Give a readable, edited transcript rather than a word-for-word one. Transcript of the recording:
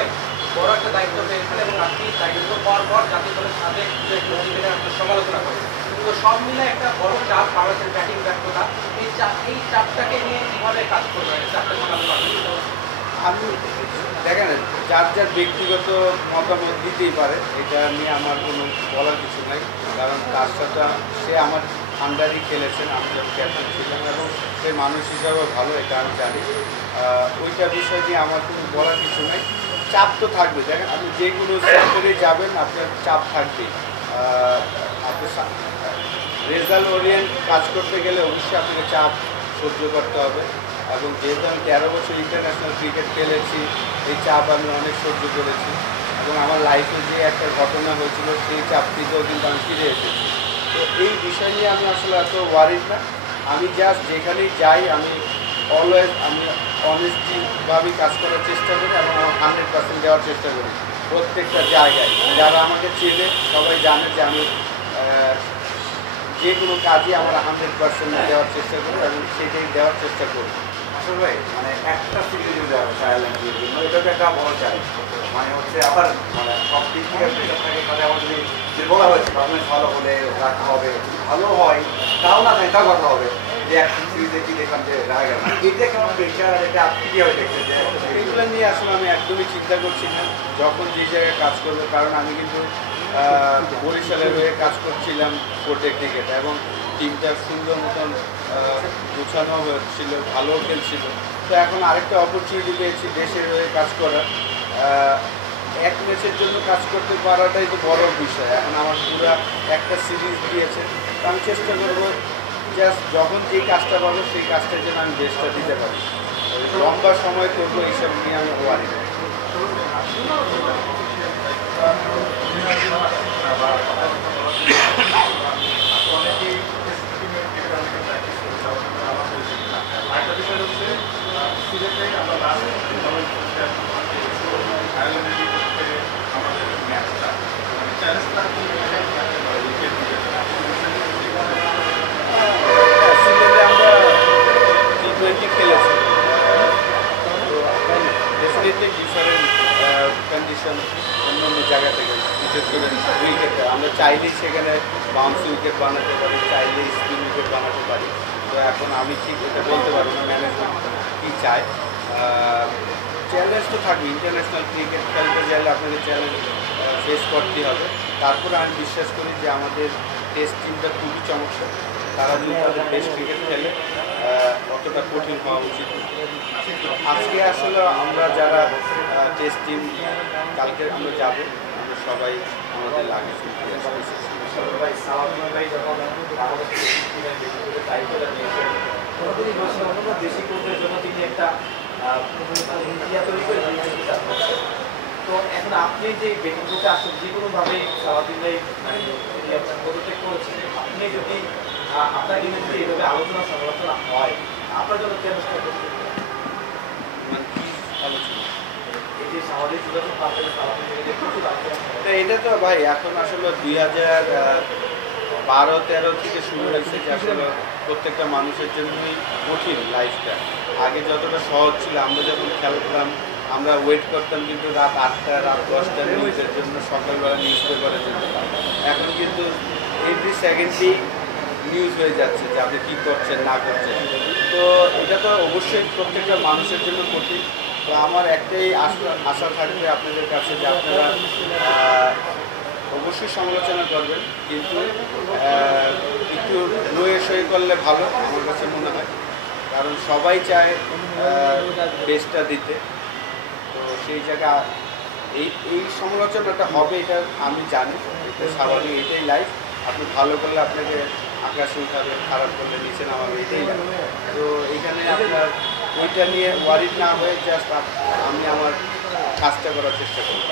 হয় বড় একটা দায়িত্ব পেয়েছেন এবং আপনি দায়িত্ব পাওয়ার পর জাতীয় দলের সাবেক যে কোচিংটা আপনার সমালোচনা করেন, তো সব মিলে একটা বড় চাপ বাংলাদেশের ব্যাটিং ব্যর্থতা, এই চাপটাকে নিয়ে কীভাবে কাজ করবে, চাপটা সামলাতে পারবেন? আমি দেখেন, যার যার ব্যক্তিগত মতামত দিতেই পারে, এটা নিয়ে আমার কোনো বলার কিছু নাই। কারণ তার সাথে সে আমার আন্ডারই খেলেছেন, আমি যখন ক্যাপ্টেন ছিলাম, এবং সে মানুষ হিসাবে ভালো, এটা আমি জানি। ওইটা বিষয় নিয়ে আমার কোনো বলার কিছু নাই। চাপ তো থাকবে, দেখেন আপনি যে কোনো সেক্টরে যাবেন আপনার চাপ থাকবেই। আপনি রেজাল্ট ওরিয়েন্ট কাজ করতে গেলে অবশ্যই আপনাকে চাপ সহ্য করতে হবে। এবং যেহেতু আমি 13 বছর ইন্টারন্যাশনাল ক্রিকেট খেলেছি, এই চাপ আমি অনেক সহ্য করেছি। এবং আমার লাইফে যে একটা ঘটনা হয়েছিল সেই চাপ থেকেও কিন্তু আমি ফিরে এসেছি। তো এই বিষয় নিয়ে আমি আসলে এত ওয়ারিড না। আমি জাস্ট যেখানেই যাই আমি অলওয়েজ আমি অনেস্টিভাবেই কাজ করার চেষ্টা করি এবং আমার 100% দেওয়ার চেষ্টা করি প্রত্যেকটা জায়গায়। যারা আমাকে চেনে সবাই জানে যে আমি যে কোনো কাজে আমরা 100% দেওয়ার চেষ্টা করি এবং সেটাই দেওয়ার চেষ্টা করি। আসলে ভাই মানে একটা সিরিজ যদি আয়ারল্যান্ডের জন্য এটা তো একটা বড় চ্যালেঞ্জ, মানে হচ্ছে আবার মানে সব দিক থেকে থাকে, মানে আমার যদি বলা হয়েছে পারফরমেন্স ভালো হলে রাখা হবে, ভালো হয় তাও না থাকে তাও কথা হবে যে একটা সিরিজে কি দেখলাম যে রাখা গেল, এটা কেমন প্রেশার, এটা আপনি কীভাবে দেখছেন? যে এগুলো নিয়ে আসলে আমি একদমই চিন্তা করছি না যখন যে জায়গায় কাজ করবো। কারণ আমি কিন্তু বরিশালের হয়ে কাজ করছিলাম কোর্টে ক্রিকেটে, এবং টিমটা সুন্দর মতন গুছানো হচ্ছিল, ভালো খেলছিল। তো এখন আরেকটা অপরচুনিটি পেয়েছি দেশের হয়ে কাজ করার। এক ম্যাচের জন্য কাজ করতে পারাটাই তো বড় বিষয়। এখন আমার পুরা একটা সিরিজ দিয়েছে, তো আমি চেষ্টা করবো জাস্ট যখন যেই কাজটা পাবো সেই কাজটার জন্য আমি বেস্টটা দিতে পারি। লম্বা সময় করবো এইসব নিয়ে আমি ওয়ারি। আরেকটা বিষয় হচ্ছে সিলেটে আমরা লাস্ট আয়ারল্যান্ডের বিপক্ষে আমাদের ম্যাচটা মানে চ্যালেঞ্জটা সিলেটে আমরা T20 খেলেছি, তো ডেফিনেটলি ডিফারেন্ট কন্ডিশন অন্য অন্য জায়গা থেকে, বিশেষ করে উইকেটে আমরা চাইলেই সেখানে বাউন্স উইকেট বানাতে পারি, চাইলেই স্পিন উইকেট বানাতে পারি। তো এখন আমি ঠিক এটা বলতে পারবো না ম্যানেজমেন্ট কী চায়। চ্যালেঞ্জ তো থাকবে, ইন্টারন্যাশনাল ক্রিকেট খেলতে গেলে আপনাকে চ্যালেঞ্জ ফেস করতেই হবে। তারপরে আমি বিশ্বাস করি যে আমাদের টেস্ট টিমটা খুবই চমৎকার, তারা যদি তাদের বেস্ট ক্রিকেট খেলে অতটা কঠিন হওয়া উচিত। আজকে আসলে আমরা যারা টেস্ট টিম কালকে আমরা যাব, আমরা সবাই আমাদের লাগে ভাই সালাউদ্দিন ভাই যখন বাংলাদেশের দায়িত্বটা নিয়েছেন, কোনোদিনই বলছেন অন্য দেশি কোচের জন্য তিনি একটা ইন্ডিয়া তৈরি করে দিয়েছেন। তো এখন আপনি যে ব্যাটিং করতে আসছেন, যে কোনোভাবেই সালাউদ্দিন ভাই মানে আপনার পদত্যাগ করেছেন, আপনি যদি আপনার জন্য যদি এইভাবে আলোচনা সমালোচনা হয়, আপনার জন্য চ্যালেঞ্জটা করতে এই যে সামাজিক যোগাযোগ মাধ্যমে সালাউদ্দিন প্রচুর আলোচনা, এটা তো ভাই এখন আসলে 2012-13 থেকে শুরু হয়েছে যে আসলে প্রত্যেকটা মানুষের জন্যই কঠিন লাইফটা। আগে যতটা সহজ ছিল, আমরা যখন খেলতাম আমরা ওয়েট করতাম কিন্তু রাত 8টা রাত 10টা নিউজের জন্য, সকালবেলা নিউজ পেপারের জন্য। এখন কিন্তু এভরি সেকেন্ডেই নিউজ হয়ে যাচ্ছে যে আপনি কী করছেন না করছেন। তো এটা তো অবশ্যই প্রত্যেকটা মানুষের জন্য কঠিন। তো আমার একটাই আশা থাকবে আপনাদের কাছে যে আপনারা অবশ্যই সমালোচনা করবেন, কিন্তু একটু নয়ে সই করলে ভালো আমার কাছে মনে হয়। কারণ সবাই চায় বেস্টটা দিতে, তো সেই জায়গা এই সমালোচনাটা হবে, এটা আমি জানি, এটা স্বাভাবিক, এটাই লাইফ। আপনি ভালো করলে আপনাকে আকাশে উঠাবে, খারাপ করলে নিচে নামাবে, এটাই লাইফ। তো এইখানে আপনার ওইটা নিয়ে ওয়ারিড না হয়ে জাস্ট আমি আমার কাজটা করার চেষ্টা করি।